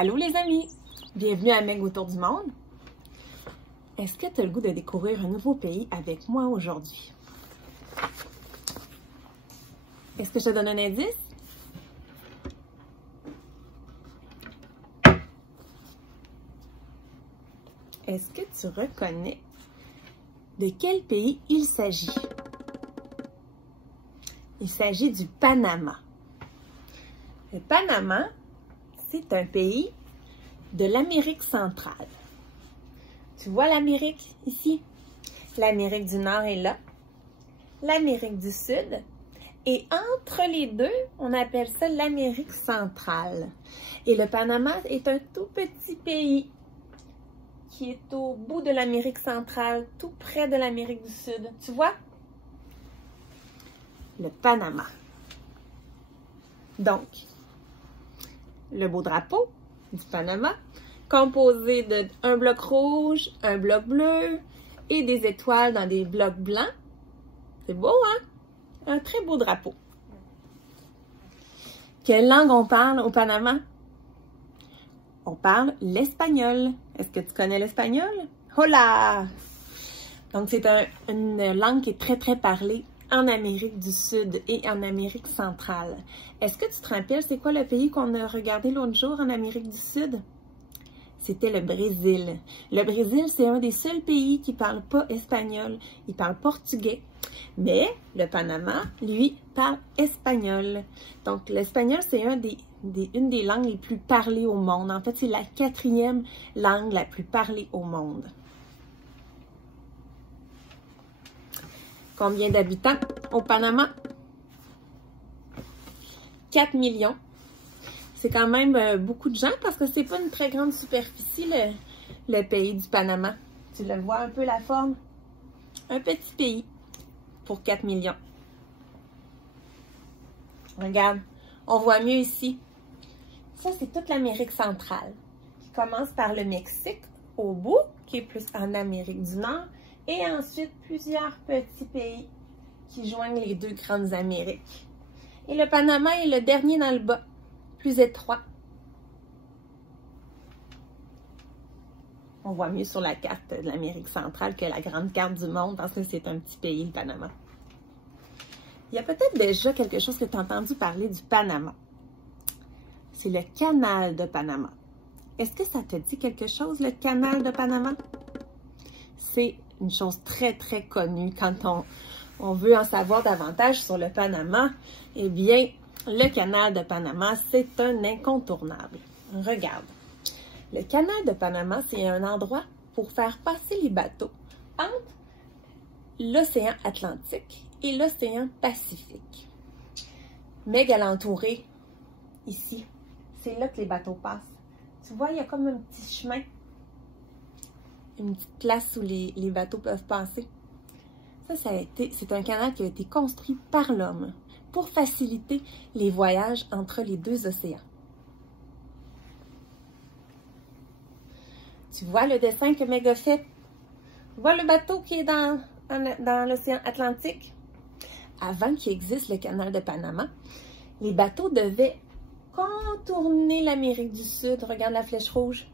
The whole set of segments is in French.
Allô les amis! Bienvenue à Meg autour du monde. Est-ce que tu as le goût de découvrir un nouveau pays avec moi aujourd'hui? Est-ce que je te donne un indice? Est-ce que tu reconnais de quel pays il s'agit? Il s'agit du Panama. Le Panama, c'est un pays de l'Amérique centrale. Tu vois l'Amérique ici? L'Amérique du Nord est là, l'Amérique du Sud, et entre les deux, on appelle ça l'Amérique centrale. Et le Panama est un tout petit pays qui est au bout de l'Amérique centrale, tout près de l'Amérique du Sud. Tu vois? Le Panama. Donc, le beau drapeau du Panama, composé d'un bloc rouge, un bloc bleu et des étoiles dans des blocs blancs. C'est beau, hein? Un très beau drapeau. Quelle langue on parle au Panama? On parle l'espagnol. Est-ce que tu connais l'espagnol? Hola! Donc, c'est une langue qui est très, très parlée en Amérique du Sud et en Amérique centrale. Est-ce que tu te rappelles, c'est quoi le pays qu'on a regardé l'autre jour en Amérique du Sud? C'était le Brésil. Le Brésil, c'est un des seuls pays qui ne parle pas espagnol. Il parle portugais. Mais le Panama, lui, parle espagnol. Donc, l'espagnol, c'est une des langues les plus parlées au monde. En fait, c'est la 4e langue la plus parlée au monde. Combien d'habitants au Panama? 4 millions. C'est quand même beaucoup de gens parce que c'est pas une très grande superficie, le pays du Panama. Tu le vois un peu la forme? Un petit pays pour 4 millions. Regarde, on voit mieux ici. Ça, c'est toute l'Amérique centrale qui commence par le Mexique au bout, qui est plus en Amérique du Nord, et ensuite plusieurs petits pays qui joignent les deux grandes Amériques. Et le Panama est le dernier dans le bas, plus étroit. On voit mieux sur la carte de l'Amérique centrale que la grande carte du monde parce que c'est un petit pays, le Panama. Il y a peut-être déjà quelque chose que tu as entendu parler du Panama. C'est le canal de Panama. Est-ce que ça te dit quelque chose, le canal de Panama? C'est une chose très, très connue quand on veut en savoir davantage sur le Panama. Eh bien, le canal de Panama, c'est un incontournable. Regarde, le canal de Panama, c'est un endroit pour faire passer les bateaux entre l'océan Atlantique et l'océan Pacifique. Meg, elle a entouré ici. C'est là que les bateaux passent. Tu vois, il y a comme un petit chemin, une petite place où les bateaux peuvent passer. C'est un canal qui a été construit par l'homme pour faciliter les voyages entre les deux océans. Tu vois le dessin que Meg a fait? Tu vois le bateau qui est dans l'océan Atlantique? Avant qu'il existe le canal de Panama, les bateaux devaient contourner l'Amérique du Sud, regarde la flèche rouge,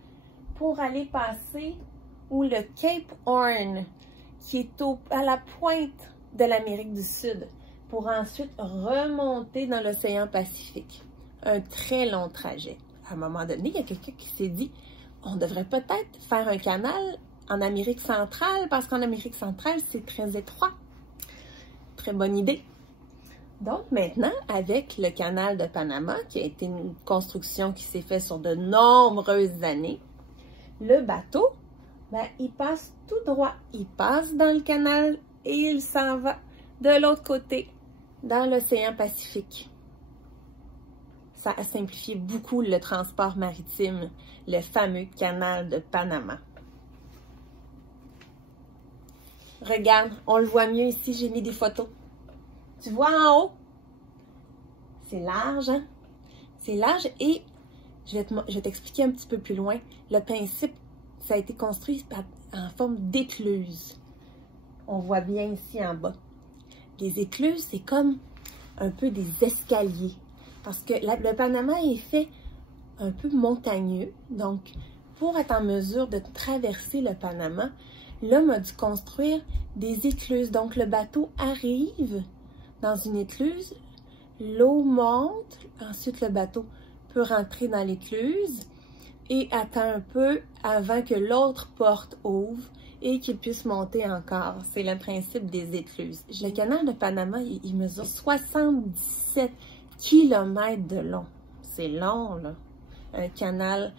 pour aller passer où le Cape Horn, qui est à la pointe de l'Amérique du Sud, pour ensuite remonter dans l'océan Pacifique. Un très long trajet. À un moment donné, il y a quelqu'un qui s'est dit, on devrait peut-être faire un canal en Amérique centrale, parce qu'en Amérique centrale, c'est très étroit. Très bonne idée. Donc maintenant, avec le canal de Panama, qui a été une construction qui s'est faite sur de nombreuses années, le bateau, il passe tout droit. Il passe dans le canal et il s'en va de l'autre côté, dans l'océan Pacifique. Ça a simplifié beaucoup le transport maritime, le fameux canal de Panama. Regarde, on le voit mieux ici, j'ai mis des photos. Tu vois en haut? C'est large, hein? C'est large et je vais t'expliquer un petit peu plus loin. Le principe, ça a été construit en forme d'écluse. On voit bien ici en bas. Les écluses, c'est comme un peu des escaliers. Parce que le Panama est fait un peu montagneux. Donc, pour être en mesure de traverser le Panama, l'homme a dû construire des écluses. Donc, le bateau arrive dans une écluse, l'eau monte, ensuite le bateau peut rentrer dans l'écluse et attend un peu avant que l'autre porte ouvre et qu'il puisse monter encore. C'est le principe des écluses. Le canal de Panama, il mesure 77 km de long. C'est long, là, un canal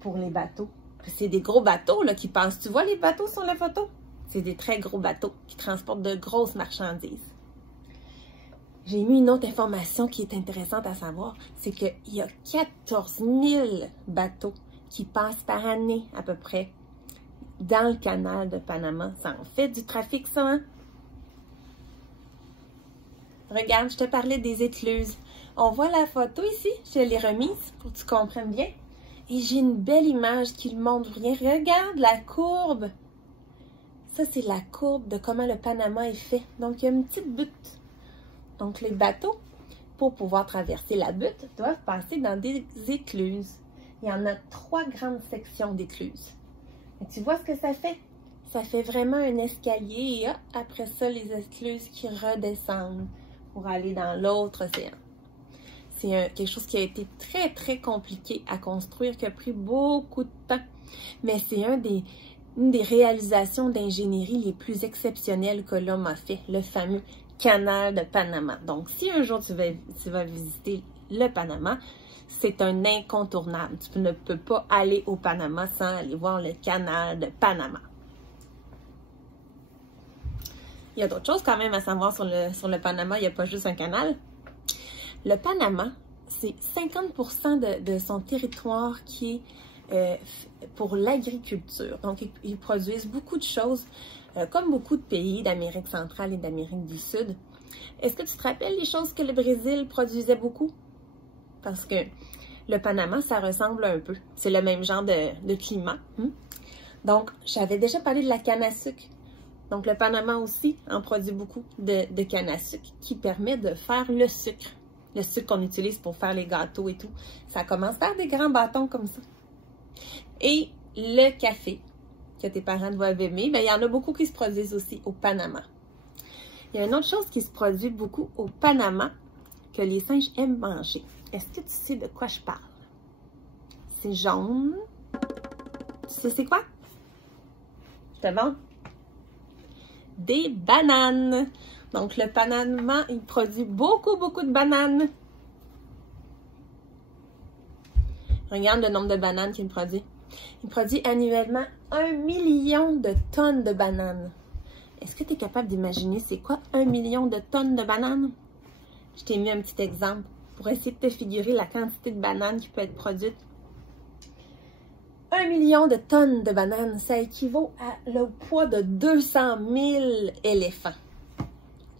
pour les bateaux. C'est des gros bateaux là, qui passent. Tu vois les bateaux sur la photo? C'est des très gros bateaux qui transportent de grosses marchandises. J'ai mis une autre information qui est intéressante à savoir, c'est qu'il y a 14 000 bateaux qui passent par année à peu près dans le canal de Panama. Ça en fait du trafic, ça, hein? Regarde, je te parlais des écluses. On voit la photo ici, je l'ai remise pour que tu comprennes bien. Et j'ai une belle image qui le montre bien. Regarde la courbe. Ça, c'est la courbe de comment le Panama est fait. Donc, il y a une petite butte. Donc, les bateaux, pour pouvoir traverser la butte, doivent passer dans des écluses. Il y en a 3 grandes sections d'écluses. Tu vois ce que ça fait? Ça fait vraiment un escalier et après ça, les écluses qui redescendent pour aller dans l'autre océan. C'est quelque chose qui a été très, très compliqué à construire, qui a pris beaucoup de temps. Mais c'est une des réalisations d'ingénierie les plus exceptionnelles que l'homme a fait, le fameux canal de Panama. Donc, si un jour tu vas visiter le Panama, c'est un incontournable. Tu ne peux pas aller au Panama sans aller voir le canal de Panama. Il y a d'autres choses quand même à savoir sur le Panama. Il n'y a pas juste un canal. Le Panama, c'est 50% de son territoire qui est pour l'agriculture. Donc, ils produisent beaucoup de choses, comme beaucoup de pays d'Amérique centrale et d'Amérique du Sud. Est-ce que tu te rappelles les choses que le Brésil produisait beaucoup? Parce que le Panama, ça ressemble un peu. C'est le même genre de climat. Donc, j'avais déjà parlé de la canne à sucre. Donc, le Panama aussi en produit beaucoup de canne à sucre qui permet de faire le sucre. Le sucre qu'on utilise pour faire les gâteaux et tout. Ça commence par des grands bâtons comme ça. Et le café, que tes parents doivent aimer, bien, il y en a beaucoup qui se produisent aussi au Panama. Il y a une autre chose qui se produit beaucoup au Panama que les singes aiment manger. Est-ce que tu sais de quoi je parle? C'est jaune. Tu sais c'est quoi? Je te montre. Des bananes. Donc, le Panama, il produit beaucoup, beaucoup de bananes. Regarde le nombre de bananes qu'il produit. Il produit annuellement 1 million de tonnes de bananes. Est-ce que tu es capable d'imaginer c'est quoi 1 million de tonnes de bananes? Je t'ai mis un petit exemple pour essayer de te figurer la quantité de bananes qui peut être produite. 1 million de tonnes de bananes, ça équivaut à le poids de 200 000 éléphants.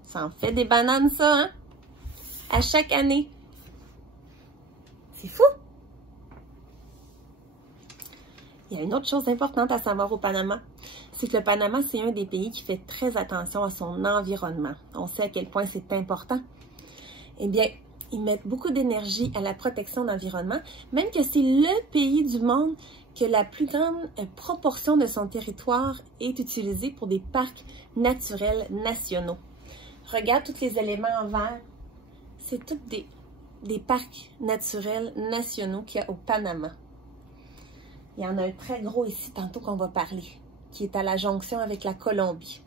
Ça en fait des bananes, ça, hein? À chaque année. C'est fou! Il y a une autre chose importante à savoir au Panama, c'est que le Panama, c'est un des pays qui fait très attention à son environnement. On sait à quel point c'est important. Eh bien, ils mettent beaucoup d'énergie à la protection de l'environnement, même que c'est le pays du monde que la plus grande proportion de son territoire est utilisée pour des parcs naturels nationaux. Regarde tous les éléments en vert. C'est tous des parcs naturels nationaux qu'il y a au Panama. Il y en a un très gros ici, tantôt qu'on va parler, qui est à la jonction avec la Colombie.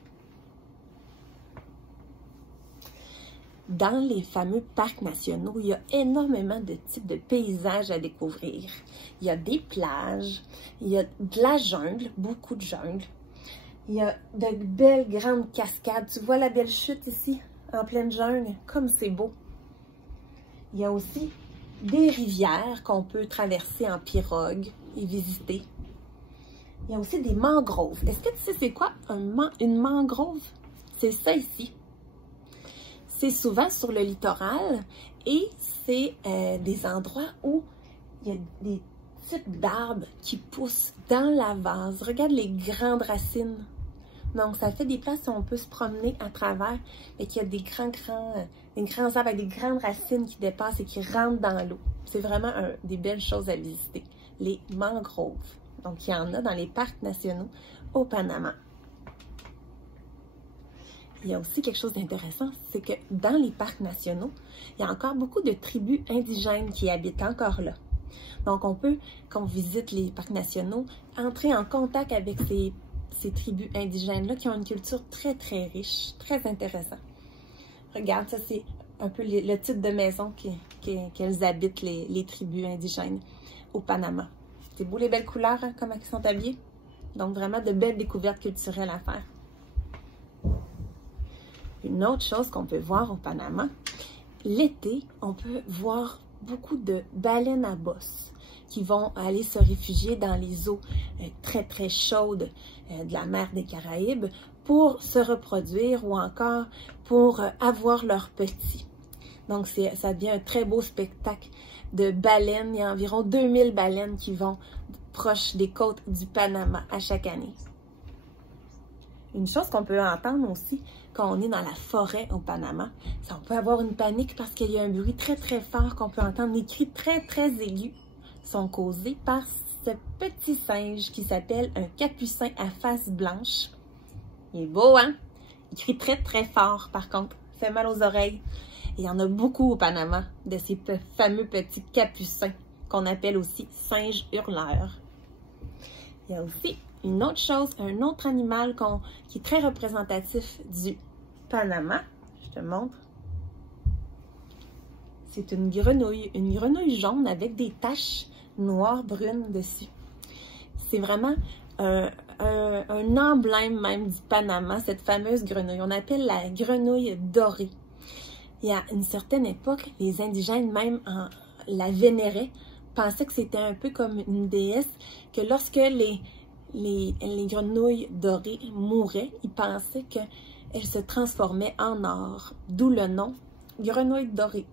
Dans les fameux parcs nationaux, il y a énormément de types de paysages à découvrir. Il y a des plages, il y a de la jungle, beaucoup de jungle. Il y a de belles grandes cascades. Tu vois la belle chute ici, en pleine jungle, comme c'est beau. Il y a aussi des rivières qu'on peut traverser en pirogue et visiter. Il y a aussi des mangroves. Est-ce que tu sais c'est quoi une mangrove? C'est ça ici. C'est souvent sur le littoral et c'est des endroits où il y a des types d'arbres qui poussent dans la vase. Regarde les grandes racines. Donc, ça fait des places où on peut se promener à travers et qu'il y a des grands arbres avec des grandes racines qui dépassent et qui rentrent dans l'eau. c'est vraiment des belles choses à visiter. Les mangroves. Donc, il y en a dans les parcs nationaux au Panama. Il y a aussi quelque chose d'intéressant, c'est que dans les parcs nationaux, il y a encore beaucoup de tribus indigènes qui habitent encore là. Donc, on peut, quand on visite les parcs nationaux, entrer en contact avec ces tribus indigènes-là qui ont une culture très, très riche, très intéressante. Regarde, ça, c'est un peu le type de maison qu'elles habitent, les tribus indigènes au Panama. C'est beau les belles couleurs, hein, comment ils sont habillés. Donc, vraiment de belles découvertes culturelles à faire. Une autre chose qu'on peut voir au Panama, l'été, on peut voir beaucoup de baleines à bosse qui vont aller se réfugier dans les eaux très, très chaudes de la mer des Caraïbes pour se reproduire ou encore pour avoir leurs petits. Donc, ça devient un très beau spectacle de baleines. Il y a environ 2000 baleines qui vont proche des côtes du Panama à chaque année. Une chose qu'on peut entendre aussi quand on est dans la forêt au Panama, c'est qu'on peut avoir une panique parce qu'il y a un bruit très très fort qu'on peut entendre. Les cris très très aigus sont causés par ce petit singe qui s'appelle un capucin à face blanche. Il est beau, hein? Il crie très très fort par contre, il fait mal aux oreilles. Et il y en a beaucoup au Panama de ces fameux petits capucins qu'on appelle aussi singes hurleurs. Il y a aussi une autre chose, un autre animal qui est très représentatif du Panama. Je te montre. C'est une grenouille jaune avec des taches noires brunes dessus. C'est vraiment un emblème même du Panama, cette fameuse grenouille. On appelle la grenouille dorée. Il y a une certaine époque, les indigènes même la vénéraient, pensaient que c'était un peu comme une déesse, que lorsque les grenouilles dorées mouraient, ils pensaient qu'elles se transformaient en or, d'où le nom grenouille dorée.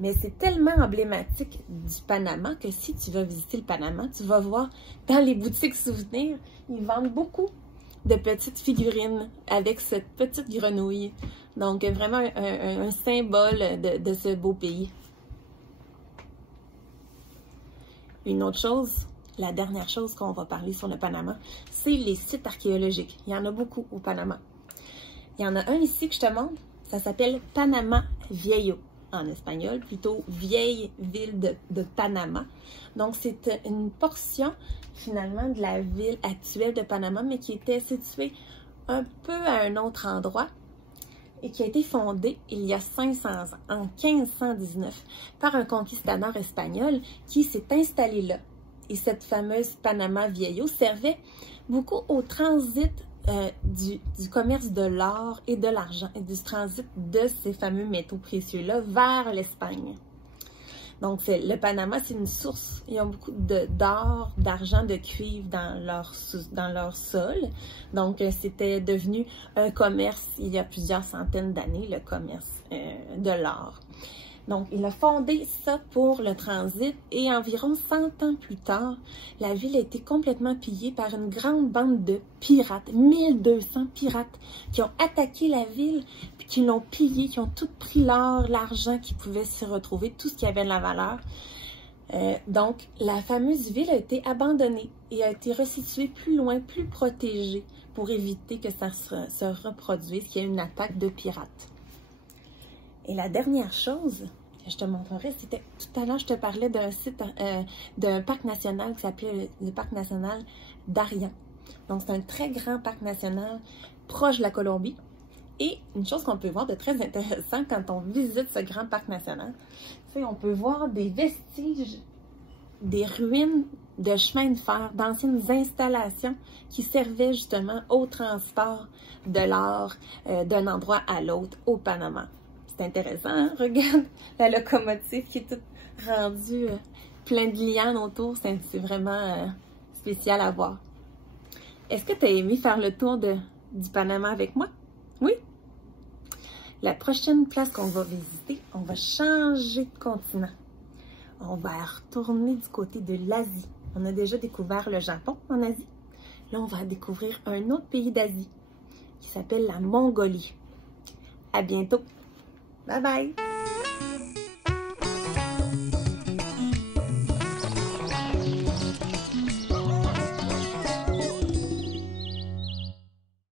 Mais c'est tellement emblématique du Panama que si tu vas visiter le Panama, tu vas voir dans les boutiques souvenirs, ils vendent beaucoup de petites figurines avec cette petite grenouille. Donc vraiment un symbole de ce beau pays. Une autre chose, la dernière chose qu'on va parler sur le Panama, c'est les sites archéologiques. Il y en a beaucoup au Panama. Il y en a un ici que je te montre, ça s'appelle Panama Viejo, en espagnol, plutôt vieille ville de Panama. Donc c'est une portion finalement de la ville actuelle de Panama, mais qui était située un peu à un autre endroit et qui a été fondée il y a 500 ans, en 1519, par un conquistador espagnol qui s'est installé là. Et cette fameuse Panama Viejo servait beaucoup au transit du commerce de l'or et de l'argent, et du transit de ces fameux métaux précieux-là vers l'Espagne. Donc, le Panama, c'est une source. Ils ont beaucoup d'or, d'argent, de cuivre dans leur sol. Donc, c'était devenu un commerce il y a plusieurs centaines d'années, le commerce de l'or. Donc, il a fondé ça pour le transit et environ 100 ans plus tard, la ville a été complètement pillée par une grande bande de pirates, 1200 pirates qui ont attaqué la ville, puis qui l'ont pillée, qui ont tout pris l'or, l'argent qui pouvait s'y retrouver, tout ce qui avait de la valeur. Donc, la fameuse ville a été abandonnée et a été resituée plus loin, plus protégée pour éviter que ça se reproduise, qu'il y ait une attaque de pirates. Et la dernière chose que je te montrerai, c'était tout à l'heure, je te parlais d'un site, d'un parc national qui s'appelait le parc national Darien. Donc, c'est un très grand parc national proche de la Colombie. Et une chose qu'on peut voir de très intéressant quand on visite ce grand parc national, c'est on peut voir des vestiges, des ruines de chemins de fer, d'anciennes installations qui servaient justement au transport de l'or d'un endroit à l'autre au Panama. C'est intéressant, hein? Regarde la locomotive qui est toute rendue plein de lianes autour. C'est vraiment spécial à voir. Est-ce que tu as aimé faire le tour du Panama avec moi? Oui? La prochaine place qu'on va visiter, on va changer de continent. On va retourner du côté de l'Asie. On a déjà découvert le Japon en Asie. Là, on va découvrir un autre pays d'Asie qui s'appelle la Mongolie. À bientôt! Bye bye!